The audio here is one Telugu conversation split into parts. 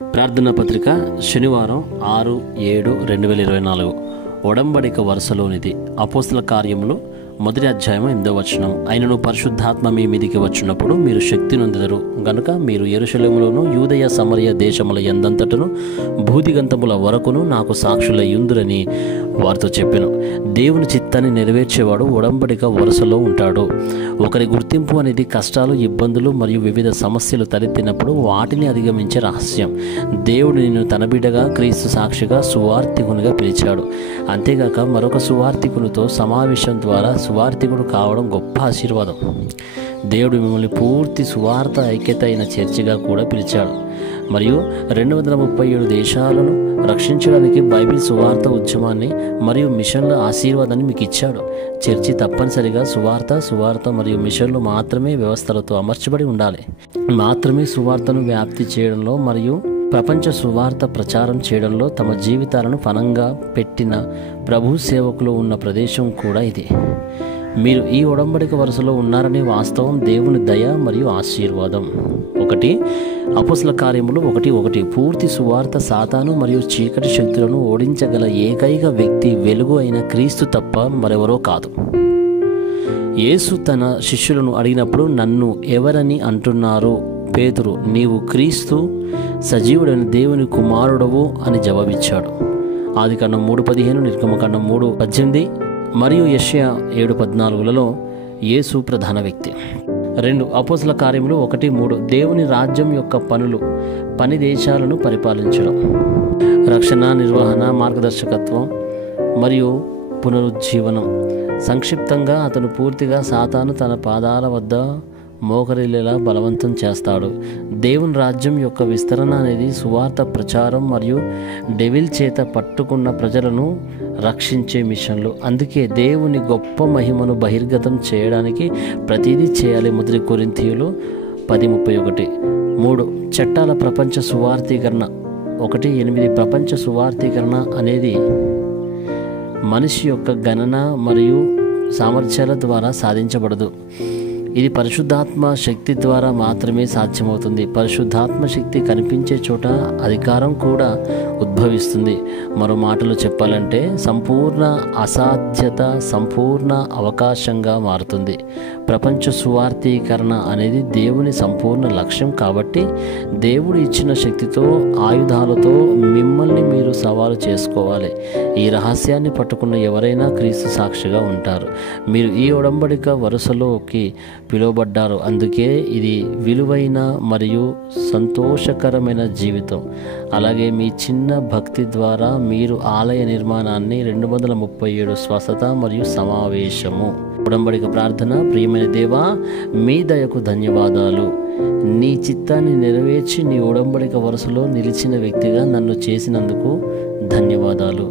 ప్రార్థనా పత్రిక శనివారం 6/7/2024 ఒడంబడిక వరుసలోనిది. అపోస్తల కార్యములు 1వ అధ్యాయం 8వ వచనం. అయినను పరిశుద్ధాత్మ మీ మీదికి వచ్చినప్పుడు మీరు శక్తి నొందెదరు గనుక మీరు యెరూషలేములోను యూదయ సమరయ దేశముల యందంతటను భూదిగంతముల వరకును నాకు సాక్షులయ్యుందురని వారితో చెప్పెను. దేవుని చిత్తాన్ని నెరవేర్చేవాడు ఒడంబడిక వరుసలో ఉంటాడు. ఒకరి గుర్తింపు అనేది కష్టాలు, ఇబ్బందులు మరియు వివిధ సమస్యలు తలెత్తినప్పుడు వాటిని అధిగమించే రహస్యం. దేవుడు నిన్ను తన బిడ్డగా, క్రీస్తు సాక్షిగా, సువార్థికునిగా పిలిచాడు. అంతేగాక మరొక సువార్థికునితో సమావేశం ద్వారా సువార్థికుడు కావడం గొప్ప ఆశీర్వాదం. దేవుడు మిమ్మల్ని పూర్తి సువార్త ఐక్యత అయిన చర్చిగా కూడా పిలిచాడు. మరియు 237 దేశాలను రక్షించడానికి బైబిల్ సువార్త ఉద్యమాన్ని మరియు మిషన్ల ఆశీర్వాదాన్ని మీకు ఇచ్చాడు. చర్చి తప్పనిసరిగా సువార్త మరియు మిషన్లు మాత్రమే వ్యవస్థలతో అమర్చబడి ఉండాలి. మాత్రమే సువార్తను వ్యాప్తి చేయడంలో మరియు ప్రపంచ సువార్త ప్రచారం చేయడంలో తమ జీవితాలను పణంగా పెట్టిన ప్రభు సేవకులు ఉన్న ప్రదేశం కూడా ఇది. మీరు ఈ ఒడంబడిక వరుసలో ఉన్నారనే వాస్తవం దేవుని దయ మరియు ఆశీర్వాదం. 1 అపోస్తల కార్యములు 1:1 పూర్తి సువార్త సాతాను మరియు చీకటి శక్తులను ఓడించగల ఏకైక వ్యక్తి వెలుగు అయిన క్రీస్తు తప్ప మరెవరో కాదు. యేసు తన శిష్యులను అడిగినప్పుడు, నన్ను ఎవరని అంటున్నారు? పేతురు, నీవు క్రీస్తు, సజీవుడైన దేవుని కుమారుడవు అని జవాబిచ్చాడు. ఆదికాండం 3:15, నిర్గమకాండం 3:18 మరియు యెషయా 7:14లలో యేసు ప్రధాన వ్యక్తి. 2 అపోస్తల కార్యములు 1:3 దేవుని రాజ్యం యొక్క పని దేశాలను పరిపాలించడం, రక్షణ, నిర్వహణ, మార్గదర్శకత్వం మరియు పునరుజ్జీవనం. సంక్షిప్తంగా అతను పూర్తిగా సాతాను తన పాదాల వద్ద మోకరిల్లేలా బలవంతం చేస్తాడు. దేవుని రాజ్యం యొక్క విస్తరణ అనేది సువార్త ప్రచారం మరియు డెవిల్ చేత పట్టుకున్న ప్రజలను రక్షించే మిషన్లు. అందుకే దేవుని గొప్ప మహిమను బహిర్గతం చేయడానికి ప్రతిదీ చేయాలి. 1 కొరింథీయులు 10:31. 3 చట్టాల ప్రపంచ సువార్థీకరణ. 1:8 ప్రపంచ సువార్థీకరణ అనేది మనిషి యొక్క గణన మరియు సామర్థ్యాల ద్వారా సాధించబడదు. ఇది పరిశుద్ధాత్మ శక్తి ద్వారా మాత్రమే సాధ్యమవుతుంది. పరిశుద్ధాత్మ శక్తి కనిపించే చోట అధికారం కూడా ఉద్భవిస్తుంది. మరో మాటలు చెప్పాలంటే సంపూర్ణ అసాధ్యత సంపూర్ణ అవకాశంగా మారుతుంది. ప్రపంచ సువార్థీకరణ అనేది దేవుని సంపూర్ణ లక్ష్యం. కాబట్టి దేవుడు ఇచ్చిన శక్తితో, ఆయుధాలతో మిమ్మల్ని మీరు సవాలు చేసుకోవాలి. ఈ రహస్యాన్ని పట్టుకున్న ఎవరైనా క్రీస్తు సాక్షిగా ఉంటారు. మీరు ఈ ఒడంబడిక వరుసలోకి పిలువబడ్డారు. అందుకే ఇది విలువైన మరియు సంతోషకరమైన జీవితం. అలాగే మీ చిన్న భక్తి ద్వారా మీరు ఆలయ నిర్మాణాన్ని 237 స్వస్థత మరియు సమావేశము. ఒడంబడిక ప్రార్థన. ప్రియమైన దేవా, మీ దయకు ధన్యవాదాలు. నీ చిత్తాన్ని నెరవేర్చి నీ ఒడంబడిక వరుసలో నిలిచిన వ్యక్తిగా నన్ను చేసినందుకు ధన్యవాదాలు.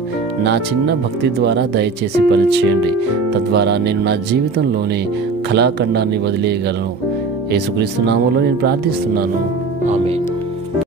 నా చిన్న భక్తి ద్వారా దయచేసి పనిచేయండి. తద్వారా నేను నా జీవితంలోని కళాఖండాన్ని వదిలేయగలను. యేసుక్రీస్తు నామములో నేను ప్రార్థిస్తున్నాను.